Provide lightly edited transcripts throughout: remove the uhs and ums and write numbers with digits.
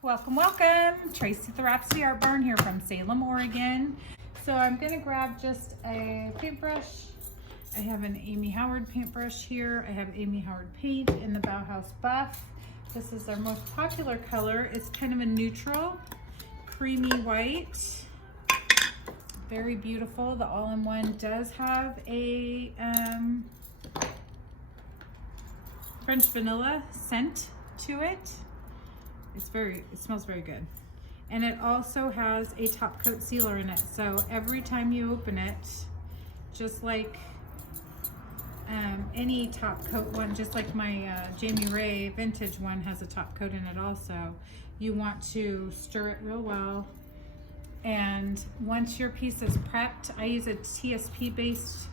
Welcome, welcome. Tracy the Rhapsody Art Barn here from Salem, Oregon. So I'm gonna grab just a paintbrush. I have an Amy Howard paintbrush here. I have Amy Howard paint in the Bauhaus Buff. This is our most popular color. It's kind of a neutral, creamy white. Very beautiful. The all-in-one does have a French vanilla scent to it. It smells very good. And it also has a top coat sealer in it. So every time you open it, just like any top coat one, just like my Jamie Ray vintage one has a top coat in it also, you want to stir it real well. And once your piece is prepped, I use a TSP based,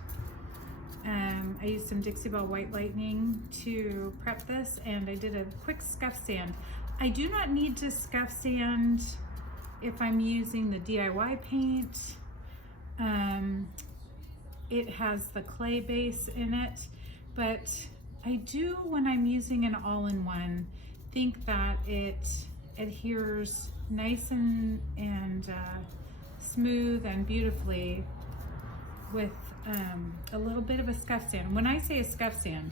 I used some Dixie Belle White Lightning to prep this, and I did a quick scuff sand. I do not need to scuff sand if I'm using the DIY paint. It has the clay base in it, but I do, when I'm using an all-in-one, think that it adheres nice and smooth and beautifully with a little bit of a scuff sand. When I say a scuff sand,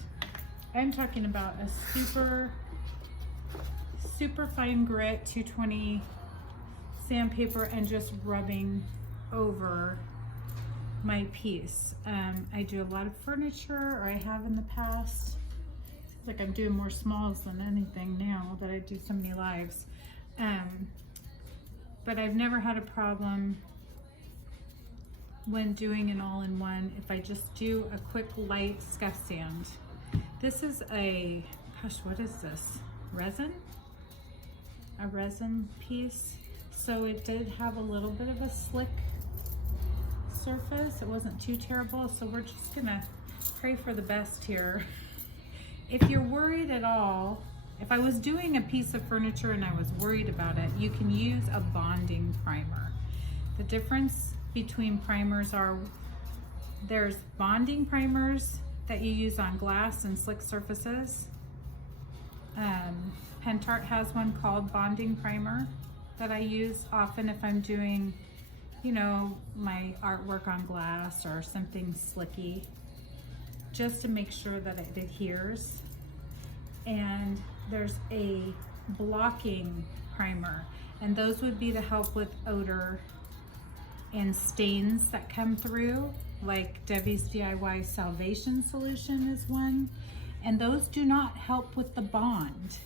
I'm talking about a super fine grit 220 sandpaper and just rubbing over my piece. I do a lot of furniture, or I have in the past. It's like I'm doing more smalls than anything now that I do so many lives. But I've never had a problem when doing an all-in-one if I just do a quick light scuff sand. This is a, gosh, what is this? Resin? A resin piece. So it did have a little bit of a slick surface. It wasn't too terrible, so we're just gonna pray for the best here. If you're worried at all, if I was doing a piece of furniture and I was worried about it, you can use a bonding primer. The difference between primers are, there's bonding primers that you use on glass and slick surfaces. Pentart has one called bonding primer that I use often if I'm doing, you know, my artwork on glass or something slicky, just to make sure that it adheres. And there's a blocking primer, and those would be to help with odor and stains that come through, like Debbie's DIY Salvation Solution is one, and those do not help with the bond.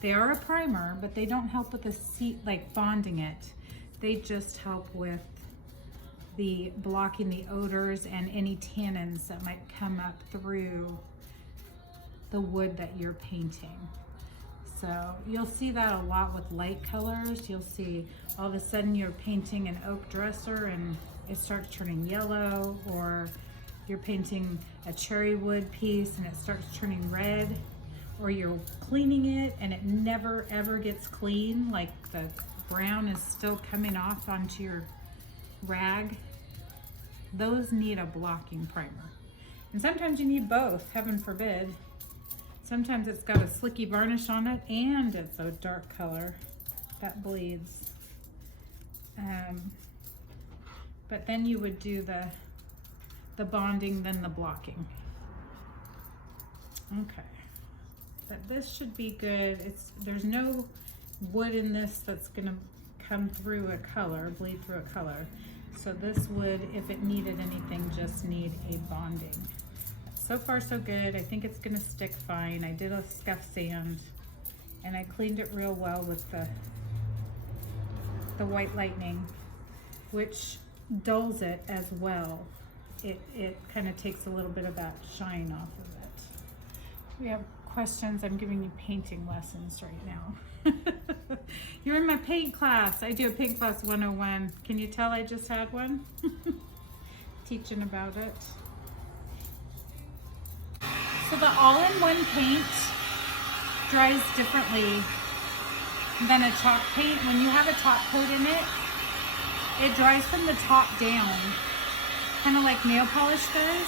They are a primer, but they don't help with the like bonding it. They just help with the blocking the odors and any tannins that might come up through the wood that you're painting. So you'll see that a lot with light colors. You'll see all of a sudden you're painting an oak dresser and it starts turning yellow, or you're painting a cherry wood piece and it starts turning red, or you're cleaning it and it never ever gets clean, like the brown is still coming off onto your rag. Those need a blocking primer. And sometimes you need both, heaven forbid. Sometimes it's got a slicky varnish on it and it's a dark color that bleeds. But then you would do the bonding, then the blocking. Okay, but this should be good. There's no wood in this that's gonna come through a color, bleed through a color. So this would, if it needed anything, just need a bonding. So far so good. I think it's gonna stick fine. I did a scuff sand and I cleaned it real well with the White Lightning, which dulls it as well. It kind of takes a little bit of that shine off of it. We have questions. I'm giving you painting lessons right now. You're in my paint class. I do a paint class 101. Can you tell I just had one? Teaching about it. So the all-in-one paint dries differently than a chalk paint. When you have a top coat in it, it dries from the top down, kind of like nail polish does.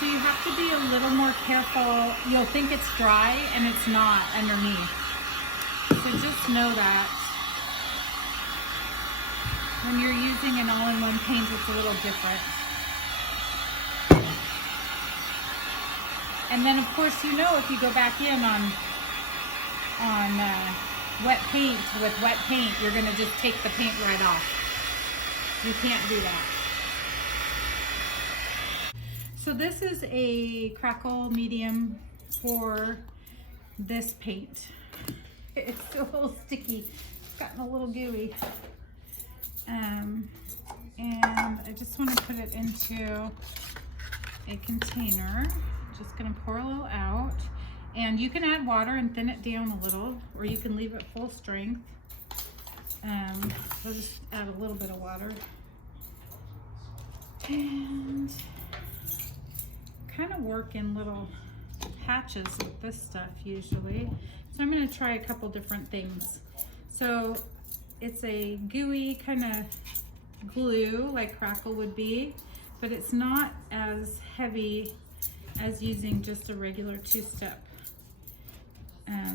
So you have to be a little more careful. You'll think it's dry and it's not underneath. So just know that when you're using an all-in-one paint, it's a little different. And then of course, you know, if you go back in on wet paint with wet paint, you're gonna just take the paint right off. You can't do that. So this is a Crackle medium for this paint. It's still a little sticky. It's gotten a little gooey. And I just want to put it into a container. Just gonna pour a little out. And you can add water and thin it down a little, or you can leave it full strength. I'll just add a little bit of water. And kind of work in little patches with this stuff usually. So I'm going to try a couple different things. So it's a gooey kind of glue like Crackle would be, but it's not as heavy as using just a regular two-step. I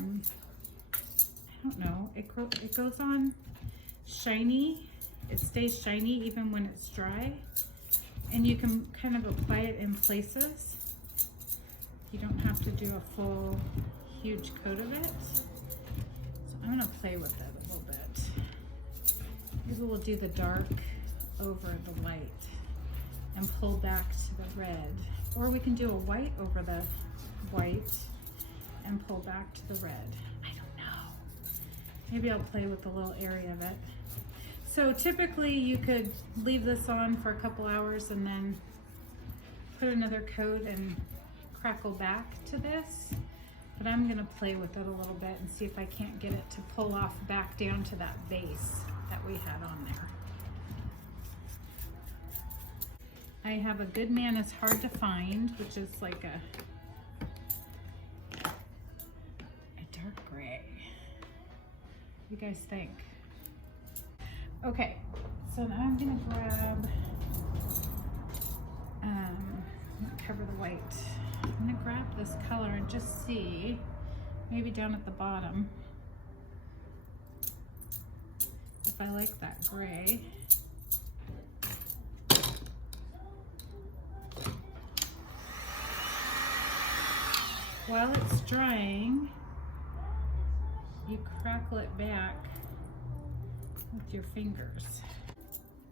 don't know, it goes on shiny. It stays shiny even when it's dry, and you can kind of apply it in places. You don't have to do a full huge coat of it. So I'm gonna play with it a little bit. Maybe we'll do the dark over the light and pull back to the red, or we can do a white over the white and pull back to the red. I don't know. Maybe I'll play with a little area of it. So typically you could leave this on for a couple hours and then put another coat and Crackle back to this. But I'm gonna play with it a little bit and see if I can't get it to pull off back down to that base that we had on there. I have a Good Man is Hard to Find, which is like a dark gray. What do you guys think? Okay, so now I'm gonna grab, cover the white. I'm gonna grab this color and just see, maybe down at the bottom, if I like that gray. While it's drying, you crackle it back with your fingers.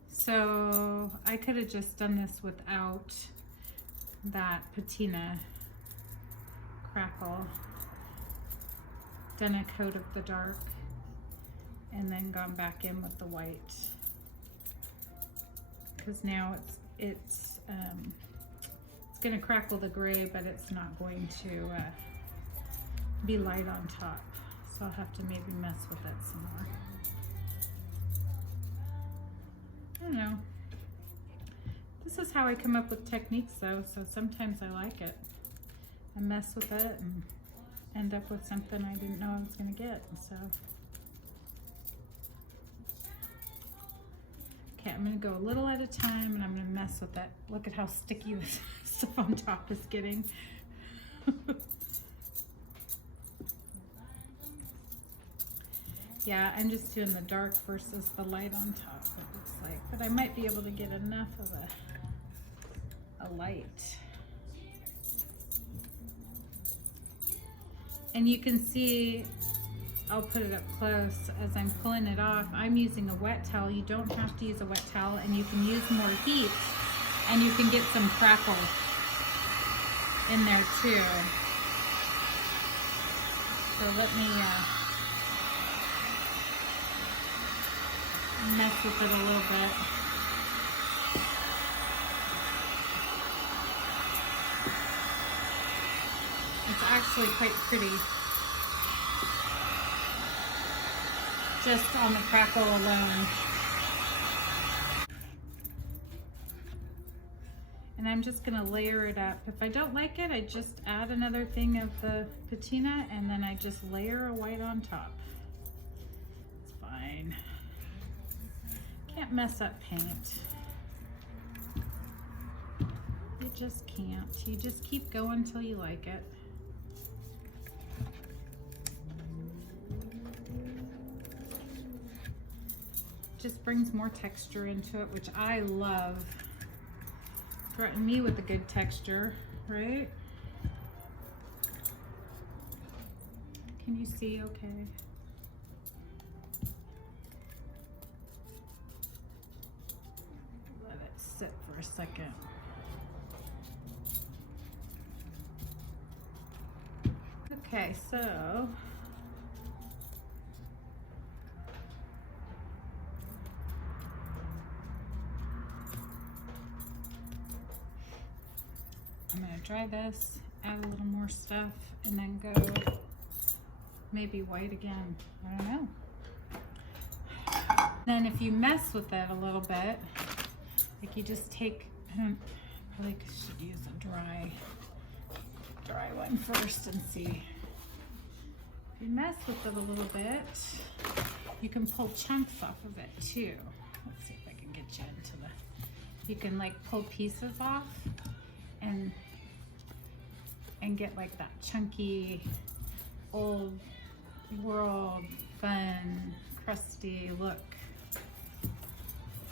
So I could have just done this without that patina crackle, done a coat of the dark, and then gone back in with the white. Because now it's gonna crackle the gray, but it's not going to be light on top. So I'll have to maybe mess with that some more. I don't know. This is how I come up with techniques though, so sometimes I like it. I mess with it and end up with something I didn't know I was gonna get, so. Okay, I'm gonna go a little at a time and I'm gonna mess with it. Look at how sticky this stuff on top is getting. Yeah, I'm just doing the dark versus the light on top, it looks like. But I might be able to get enough of a light. And you can see, I'll put it up close as I'm pulling it off. I'm using a wet towel. You don't have to use a wet towel, and you can use more heat and you can get some crackle in there too. So let me mess with it a little bit. It's actually quite pretty, just on the crackle alone. And I'm just gonna layer it up. If I don't like it, I just add another thing of the patina and then I just layer a white on top. It's fine. Can't mess up paint. You just can't. You just keep going till you like it. just brings more texture into it, which I love. Threaten me with a good texture, right? Can you see okay? Let it sit for a second. Okay, so I'm gonna dry this, add a little more stuff, and then go maybe white again. I don't know. Then if you mess with it a little bit, like you just take, I probably should use a dry one first and see. If you mess with it a little bit, you can pull chunks off of it too. Let's see if I can get you into the, you can like pull pieces off and get like that chunky, old world, fun, crusty look,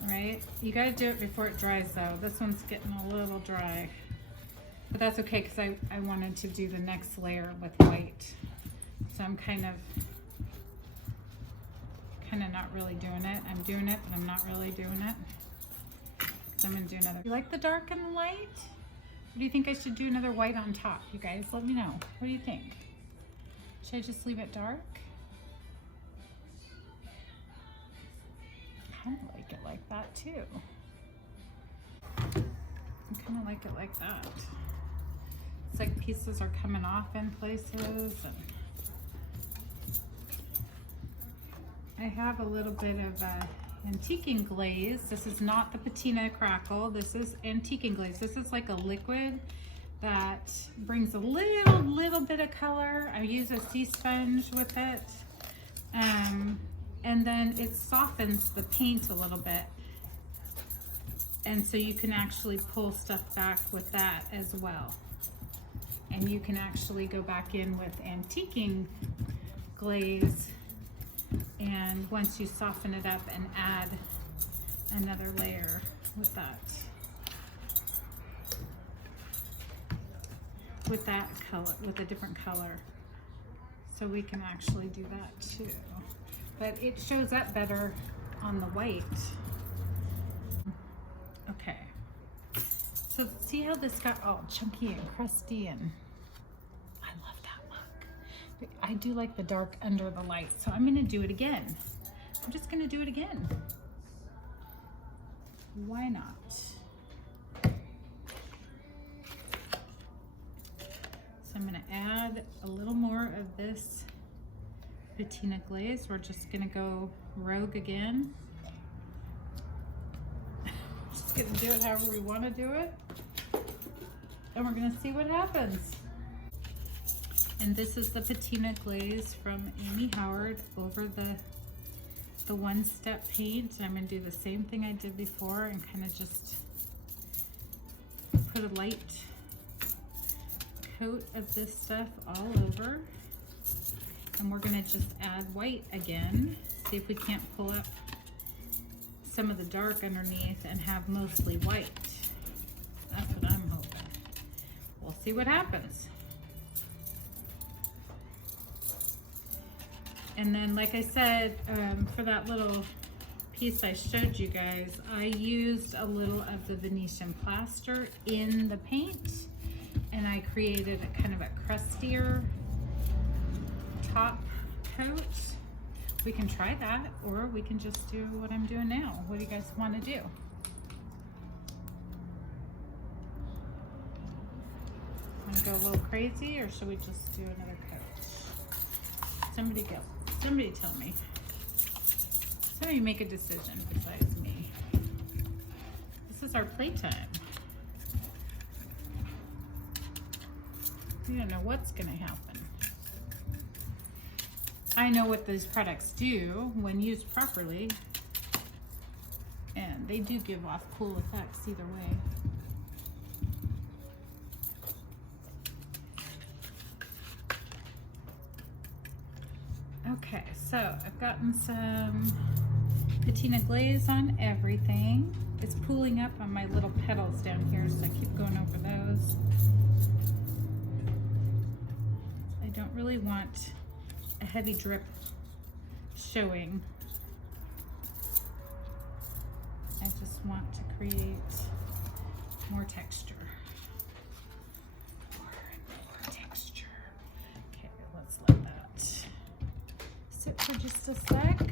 right? You gotta do it before it dries though. This one's getting a little dry, but that's okay because I wanted to do the next layer with white. So I'm kind of not really doing it. I'm doing it, but I'm not really doing it. So I'm gonna do another. You like the dark and the light? Or do you think I should do another white on top? You guys, let me know. What do you think? Should I just leave it dark? I kind of like it like that too. I kind of like it like that. It's like pieces are coming off in places. And I have a little bit of antiquing glaze. This is not the patina crackle. This is antiquing glaze. This is like a liquid that brings a little bit of color. I use a sea sponge with it. And then it softens the paint a little bit. And so you can actually pull stuff back with that as well. And you can actually go back in with antiquing glaze, and once you soften it up, and add another layer with that color, with a different color. So we can actually do that too. But it shows up better on the white. Okay. So see how this got all chunky and crusty, and I love that look. I do like the dark under the light, so I'm gonna do it again. I'm just gonna do it again. Why not? So I'm gonna add a little more of this patina glaze. We're just gonna go rogue again. Just gonna do it however we wanna do it. And we're gonna see what happens. And this is the patina glaze from Amy Howard over the one-step paint. I'm gonna do the same thing I did before and kind of just put a light coat of this stuff all over. And we're gonna just add white again. See if we can't pull up some of the dark underneath and have mostly white. That's what I'm hoping. We'll see what happens. And then, like I said, for that little piece I showed you guys, I used a little of the Venetian plaster in the paint, and I created a kind of a crustier top coat. We can try that, or we can just do what I'm doing now. What do you guys want to do? Want to go a little crazy, or should we just do another coat? Somebody go. Somebody tell me. Somebody make a decision besides me. This is our playtime. We don't know what's gonna happen. I know what these products do when used properly, and they do give off cool effects either way. Okay, so I've gotten some patina glaze on everything. It's pooling up on my little petals down here, so I keep going over those. I don't really want a heavy drip showing. I just want to create more texture. More texture. Okay, let's let that sit for just a sec.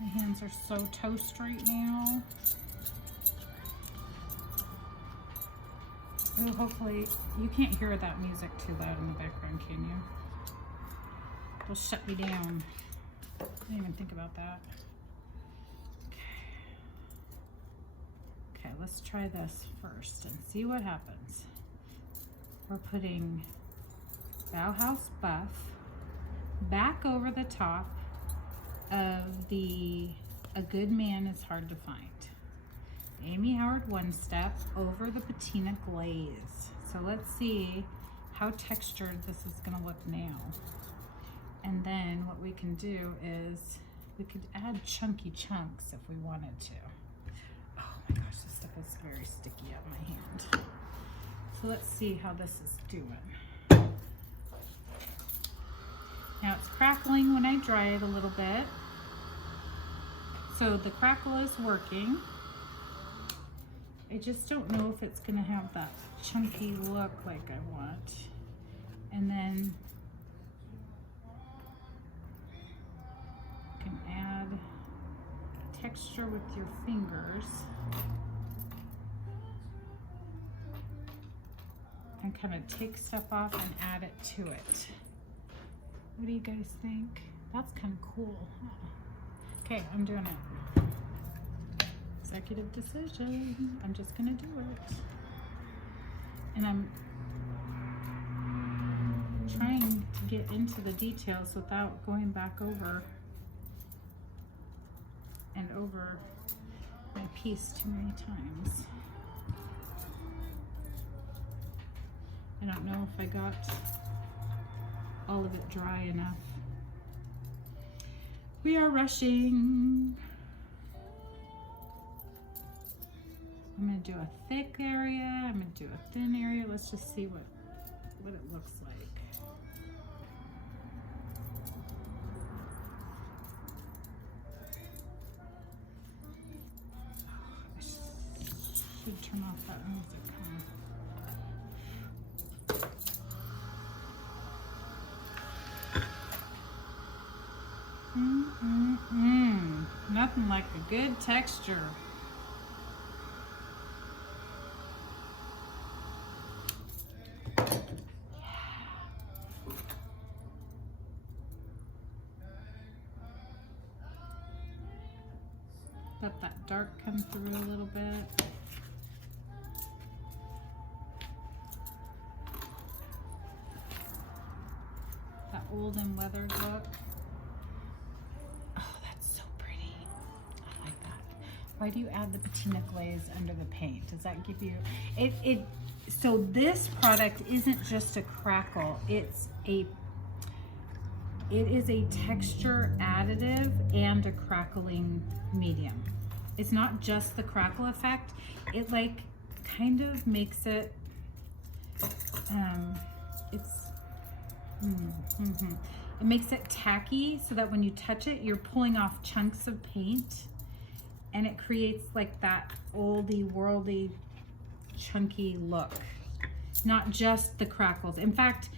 My hands are so toast right now. Oh, hopefully you can't hear that music too loud in the background, can you? It'll shut me down. I didn't even think about that. Okay, let's try this first and see what happens. We're putting Bauhaus Buff back over the top of the A Good Man Is Hard to Find. Amy Howard One Step over the patina glaze. So let's see how textured this is gonna look now. And then what we can do is we could add chunky chunks if we wanted to. Oh my gosh, this stuff is very sticky on my hand. So let's see how this is doing. Now it's crackling when I dry it a little bit. So the crackle is working. I just don't know if it's gonna have that chunky look like I want. And then you can add texture with your fingers. And kind of take stuff off and add it to it. What do you guys think? That's kind of cool, huh? Okay, I'm doing it. Executive decision. I'm just gonna do it. And I'm trying to get into the details without going back over and over my piece too many times. I don't know if I got all of it dry enough. We are rushing. I'm gonna do a thick area, I'm gonna do a thin area. Let's just see what it looks like. I should turn off that music, huh? Nothing like a good texture. Let that dark come through a little bit. That old and weathered look. Oh, that's so pretty. I like that. Why do you add the patina glaze under the paint? Does that give you so this product isn't just a crackle, it is a texture additive and a crackling medium. It's not just the crackle effect. It like kind of makes it, it makes it tacky so that when you touch it, you're pulling off chunks of paint and it creates like that oldie worldy chunky look. Not just the crackles. In fact,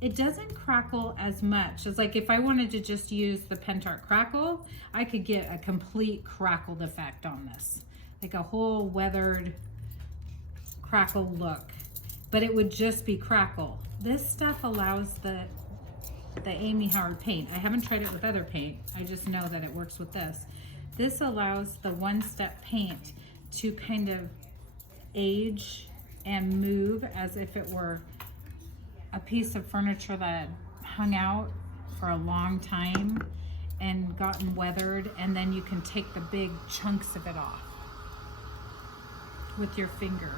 it doesn't crackle as much as like if I wanted to just use the Pentart crackle, I could get a complete crackled effect on this. Like a whole weathered crackle look, but it would just be crackle. This stuff allows the Amy Howard paint. I haven't tried it with other paint. I just know that it works with this. This allows the one-step paint to kind of age and move as if it were a piece of furniture that hung out for a long time and gotten weathered, and then you can take the big chunks of it off with your finger.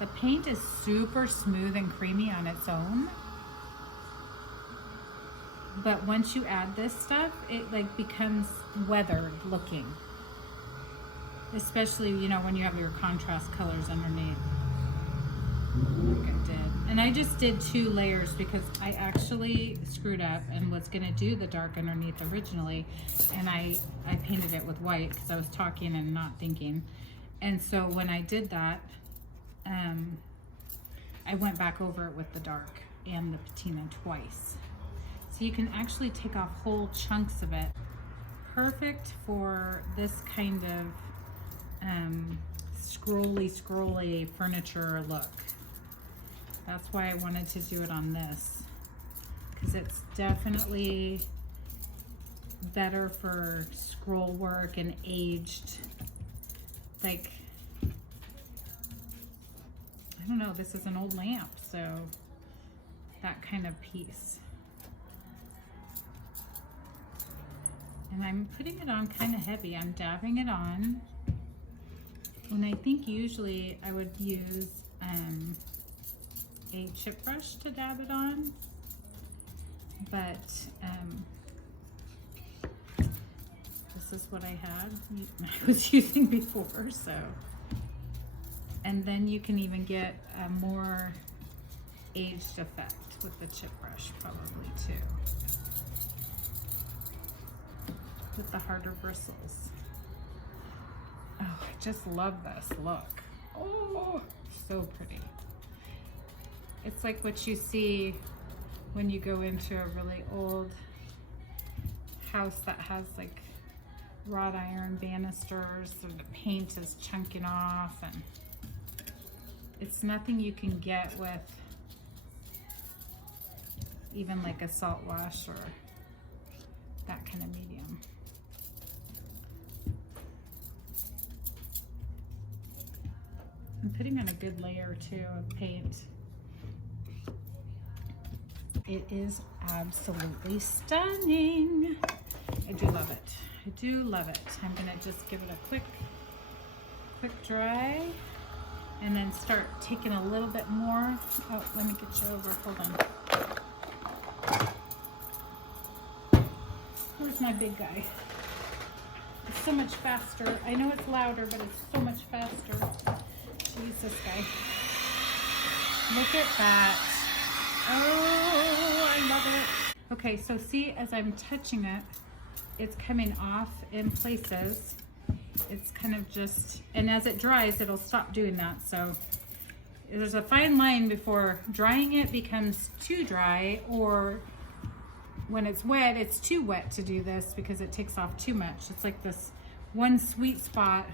The paint is super smooth and creamy on its own. But once you add this stuff, it like becomes weathered looking. Especially, you know, when you have your contrast colors underneath. Like I did. And I just did 2 layers because I actually screwed up and was gonna do the dark underneath originally. And I painted it with white because I was talking and not thinking. And so when I did that, I went back over it with the dark and the patina twice. So you can actually take off whole chunks of it. Perfect for this kind of scrolly furniture look. That's why I wanted to do it on this, because it's definitely better for scroll work and aged, like, I don't know, this is an old lamp, so that kind of piece. And I'm putting it on kind of heavy. I'm dabbing it on. And I think usually I would use a chip brush to dab it on, but this is what I was using before, so. And then you can even get a more aged effect with the chip brush probably too, with the harder bristles. Oh, I just love this look. Oh, so pretty. It's like what you see when you go into a really old house that has like wrought iron banisters, or the paint is chunking off, and it's nothing you can get with even like a salt wash or that kind of medium. I'm putting on a good layer too of paint. It is absolutely stunning. I do love it. I do love it. I'm gonna just give it a quick dry, and then start taking a little bit more. Oh, let me get you over, hold on. Where's my big guy? It's so much faster. I know it's louder, but it's so much faster to use this guy. Look at that. Oh, I love it. Okay, so see, as I'm touching it, it's coming off in places. It's kind of just, and as it dries, it'll stop doing that. So there's a fine line before drying it becomes too dry, or when it's wet, it's too wet to do this because it takes off too much. It's like this one sweet spot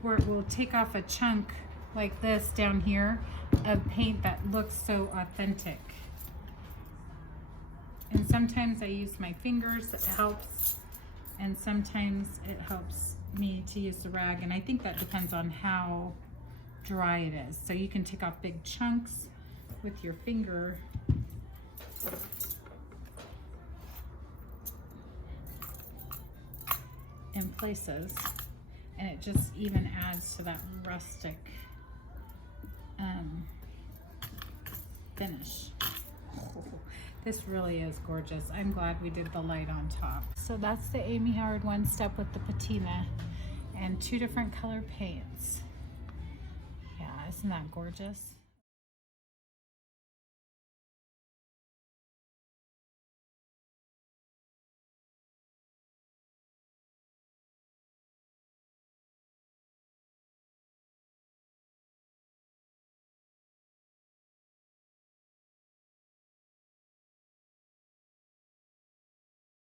where it will take off a chunk like this down here of paint that looks so authentic. And sometimes I use my fingers, it helps, and sometimes it helps me to use the rag, and I think that depends on how dry it is. So you can take off big chunks with your finger. In places, and it just even adds to that rustic finish. Oh, this really is gorgeous. I'm glad we did the light on top. So that's the Amy Howard one step with the patina and 2 different color paints. Yeah, isn't that gorgeous?